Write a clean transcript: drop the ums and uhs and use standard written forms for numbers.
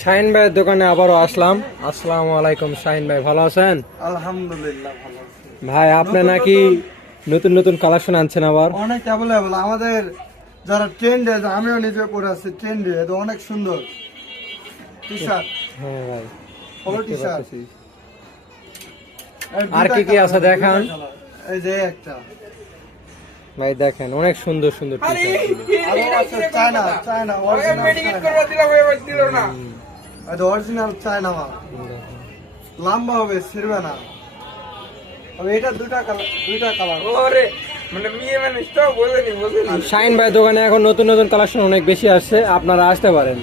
শাহিন ভাইয়ের দোকানে আবারও আসলাম। আসসালামু আলাইকুম শাহিন ভাই, ভালো আছেন? আলহামদুলিল্লাহ ভালো আছি। ভাই আপনি নাকি নতুন নতুন কালেকশন আনছেন আবার? অনেক অ্যাভেলেবল আমাদের যারা ট্রেন্ডে, আমিও নিজে পরে আছি ট্রেন্ডে, এটা অনেক সুন্দর টি শার্ট, হ্যাঁ ভাই, পলো টি দেখতে শার্ট। পাচ্ছি। আর কি কি আছে দেখান এই যে একটা ভাই, দেখেন অনেক সুন্দর সুন্দর টি আরো আছে চায়না, চায়না অরিজিনাল, এটা অরিজিনাল চায়না মাল, লম্বা হবে, ছিড়বে না। তবে এটা দুইটা কালার। শাহিন ভাই দোকানে এখন নতুন নতুন কালেকশন অনেক বেশি আসছে, আপনারা আসতে পারেন।